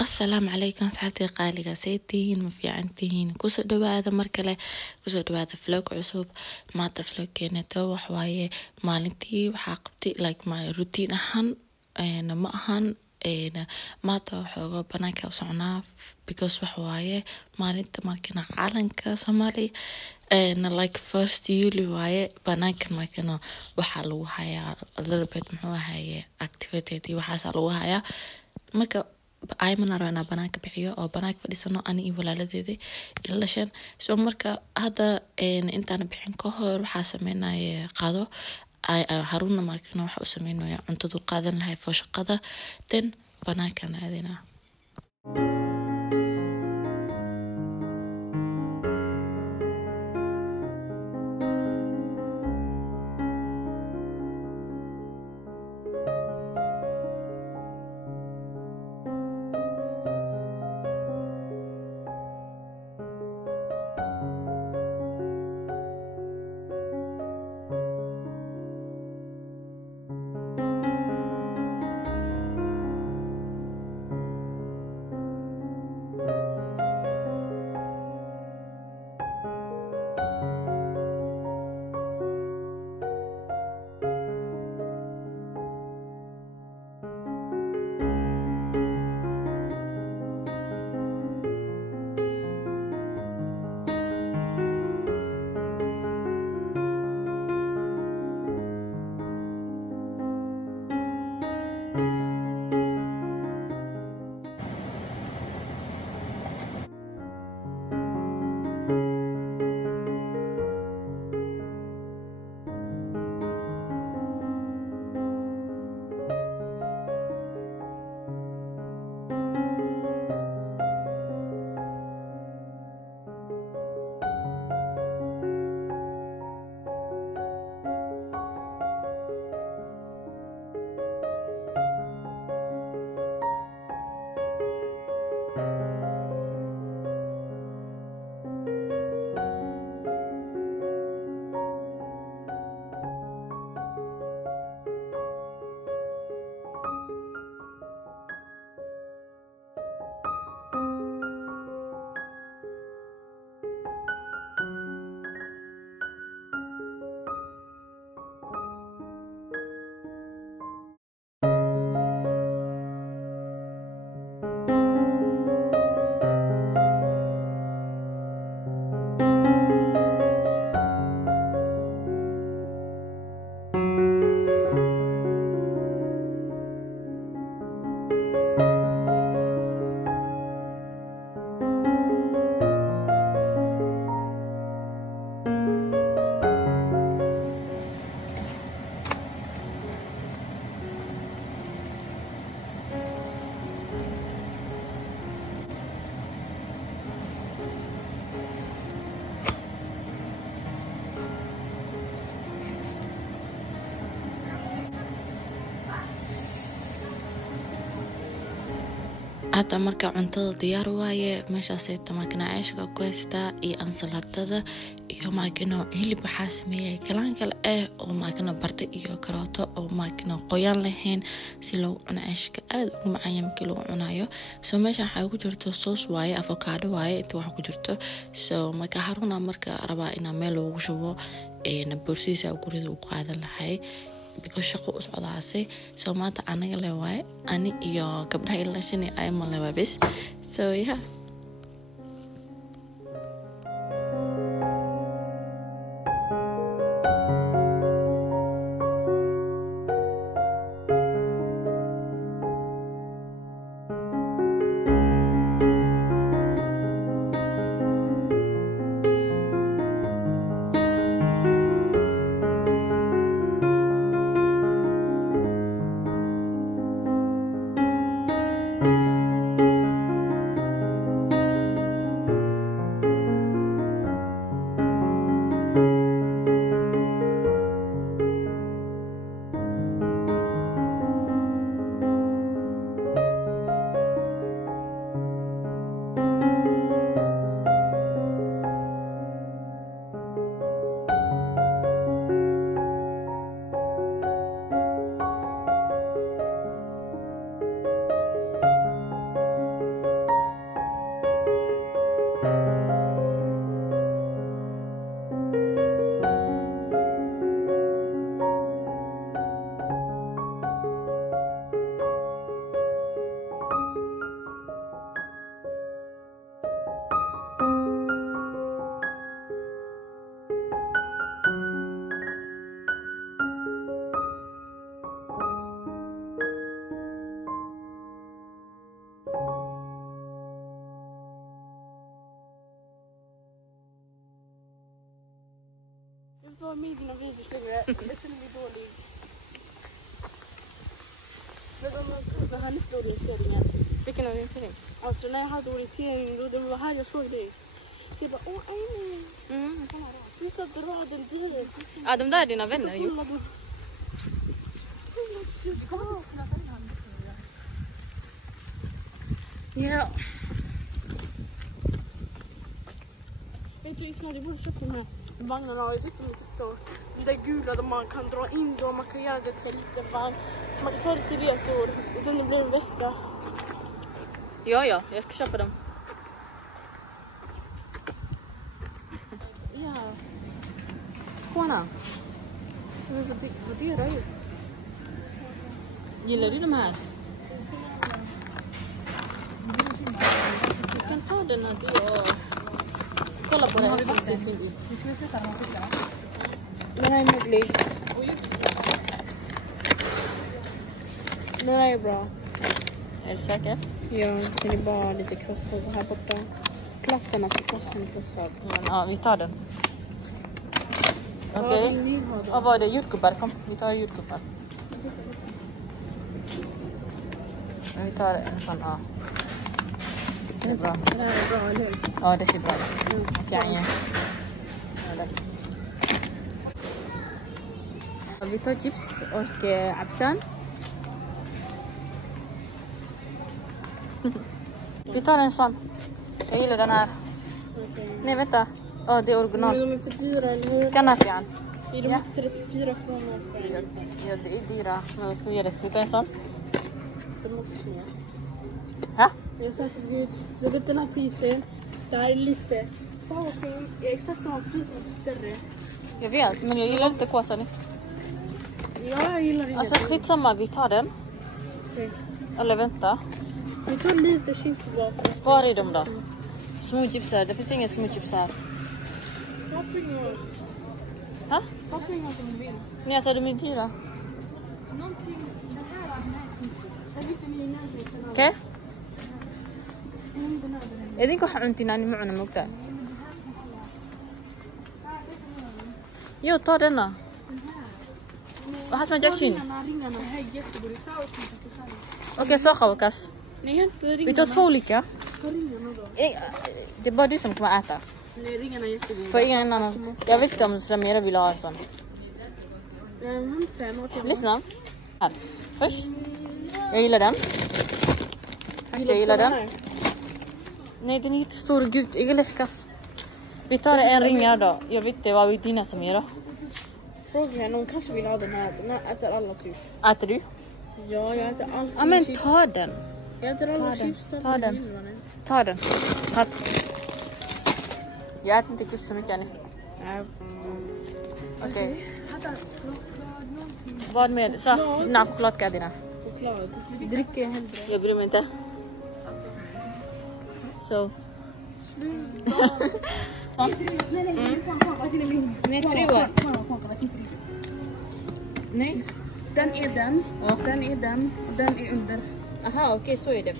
السلام عليكم صحبتي قالقة سيتين مفيعنتين كسو دواذا مركلة كسو دواذا فلوق عصوب ما تفلوق كينتو وحوايه مالنتي وحاقبتي like my routine أهان ما أهان ما توحوغو بناكا وصعنا because وحوايه مالنت مالكنا عالنكا سومالي like first يولي وايه بناكا مالكنا وحالو هايا a little bit محو هاي activity دي وحاسالو هايا marka ayman arana banaanka bixiyo oo banaanka fadhisano ani iyo walaaladeedii ilashan soo marka hada intaan bixin ka hor waxa sameynay qado haruna markana waxa uu sameeynaya cuntadu qaadan lahay fooshaqada then banaanka aadina hada marka cuntada diyaar waaye meeshaas ay tomarkana ceeshka ku haystaa iyo ansalaatada iyo markano hilib waxa sameeyay kalaan kale oo markana barta iyo karooto oo markana qoyaan lahayn si loo cuno ceeshka aad ugu macaan markii loo cunayo soo meesha waxa ku jirto sauce waaye avocado waaye inta wax ku jirto soo marka haruna marka rabaa ina meel ugu shubo boorsiisa guriga u qaadan lahay because shaqo u socdaasay soo maanta anaga leeyahay ani iyo gabdhaha ilashan ay ma leebabis so yeah dålig. Men han är stor orienteringen. Vilken orientering? Alltså när jag hade orientering då det var här jag såg dig. Så jag bara, åh nej. Du ska dra den dit. Ja, de där är dina vänner ju. Ja. Jag tror Ismail, du borde köpa de här vagnarna. Jag vet inte om TikTok. De där gula där man kan dra in dem. Man kan göra det till en liten vagn. Man kan ta det till resor. Utan det blir en väska. Ja, jag ska köpa dem. Ja. Juana, Men vad det är ju. gillar du de här? Vi kan ta den här och kolla på den. Den här är möglig. Den här är bra. Är du säker? Ja, den är bara lite krossad här borta. Plasten är krossad. Ja, vi tar den. Okej. Och vad är det? Jordgubbar? Kom, vi tar jordgubbar. Men vi tar en sån, ja. Det är bra. Den här är bra, eller hur? Ja, det ser bra ut. Ja. Vi tar chips och abtan. Vi tar en sån. Jag gillar den här. Okej. Nej, vänta. Ja, det är original. Men de är för dyra, eller hur? Kanafian. Är de inte 34 kronor för en? Ja, det är dyra. Men vi ska ge det. Ska vi ta en sån? De är också små. Ja? Jag har sagt att du vet den här prisen. Det här är lite samma pris. Exakt samma pris men större. Jag vet, men jag gillar inte kåsan. Ja, jag gillar det. Alltså skitsamma, vi tar den. Okej. Eller vänta. Vi tar lite chips bara. Var är de då? Små chips här. Det finns inga små chips här. Ta pengar. Ha? Ta pengar som du vill. Nej, alltså de är dyra. Någonting. Det här är med. Jag vet inte i närheten av. Okej? Den här. إذن كح أنتي ناني معنا مقطع. يو طارنا. وحسب ما جاشين. Ringarna här är jättebra. Okej, så kawakas. Nej, inte ringarna. Vi tar två olika. Ta ringarna då. Det är bara du som kommer äta. Nej, ringarna är jättebra. För ingen annan. Jag vet inte om Samira vill ha en sån. Hämta en. Okej. Lyssna. Här. Först. Jag gillar den. Jag gillar den. Nej, den är jättestor. Gud, jag lyckas. Vi tar en ringar då. Jag vet inte vad vi dina Samira. Fråga henne, hon kanske vill ha den här. Den här äter alla typ. Äter du? Ja, jag äter alltid Ja, men chips. ta den. Jag äter alla ta den. chips. Ta den. Ta den. Ta den. Jag äter inte chips så mycket än. Okej. Vad med? Så, dina chokladkadorna. Choklad. Dricker jag hellre. Jag bryr mig inte. Så. Nej, prova. Nej. Den är den. Ja. Den är den. Och den är under. Aha, okej, så är det.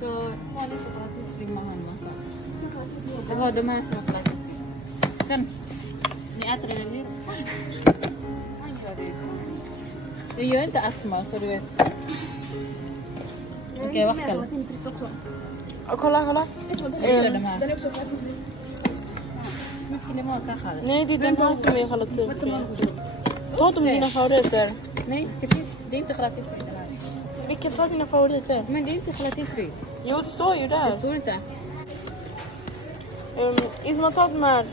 Så, har ni chokladchips man har en massa. Det var de här som har sen. Ni äter det nu. Jag gör inte astma, så du vet. Okej, vad kall. Kolla. Jag gillar de här. Den är också Nej, nej, det är den här som är gelatinfri. Ta de dina favoriter. Nej, det är inte gelatinfri. Vilken tar dina favoriter? Men det är inte gelatinfri. Jo, det står ju där. Det står inte. Isma, ta de här.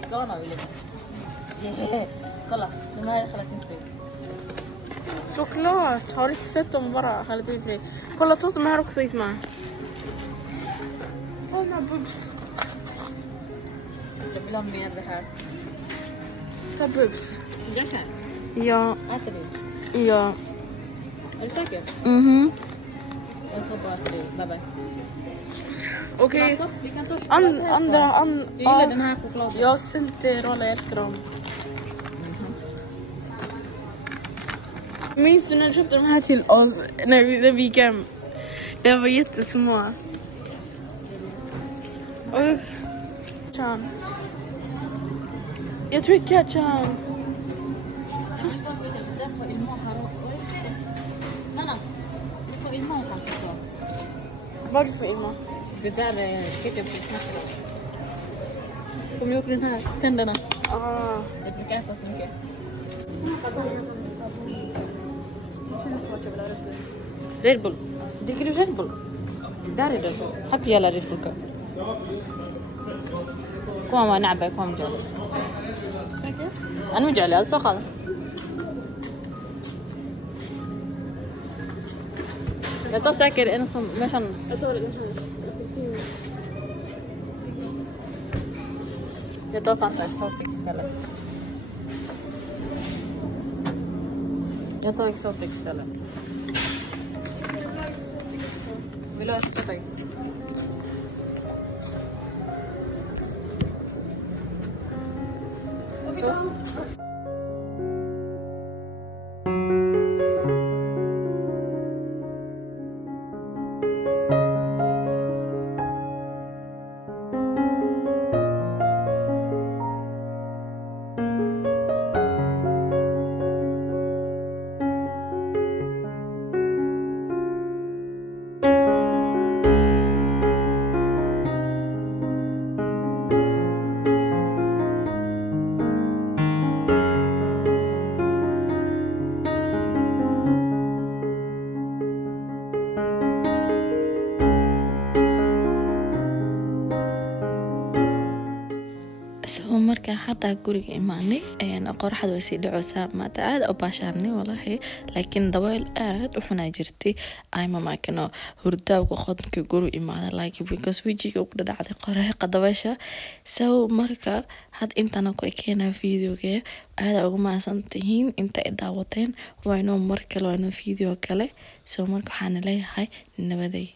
Vegana vill jag. Kolla, de här är gelatinfri. Såklart. Har du inte sett dem bara gelatinfri? Kolla, ta de här också, Isma. Ta den här bubs. Jag vill ha mer det här. Ta bubs. Den här? Ja. Äter du? Ja. Är du säker? Mhm. Jag får bara äta det. Bye bye. Okej. Vi kan ta Andra. Jag gillar den här chokladen. Jag syns inte roll, jag älskar dem. Minns du när du köpte de här till oss när vi gick hem? Det var jättesmå. Och Chan. Jag tror Chan. Varför Ilma? Det där är ketchup. Kommer du ihåg den här tänderna? Jag brukar äta så mycket. Red Bull. Dricker du Red Bull? Där är det. Happy يلا Red Bull. كم نعبة كم جالس. أنا مجعل ألصق هذا. Jag tar säkert en som människan. Jag tar den här. Jag tar Fanta Exotic istället. Jag tar Exotic istället. Vill du ha Exotic? Så. سو marka xataa guriga imaanay qorraxdu way sii dhacaysaa maanta aad u baashaarnay wallahi laakiin dabayl aad u xunaa jirtay ayma maakano hurdaaga qodka guriga imaada like because wajiga ugu dhacday qorraxda dabaysha so marka had intana ku ekeena videoga aad ugu maasantihiin inta ay daawateen wayno mar kale wayno video kale so marka waxaan leeyahay nabaday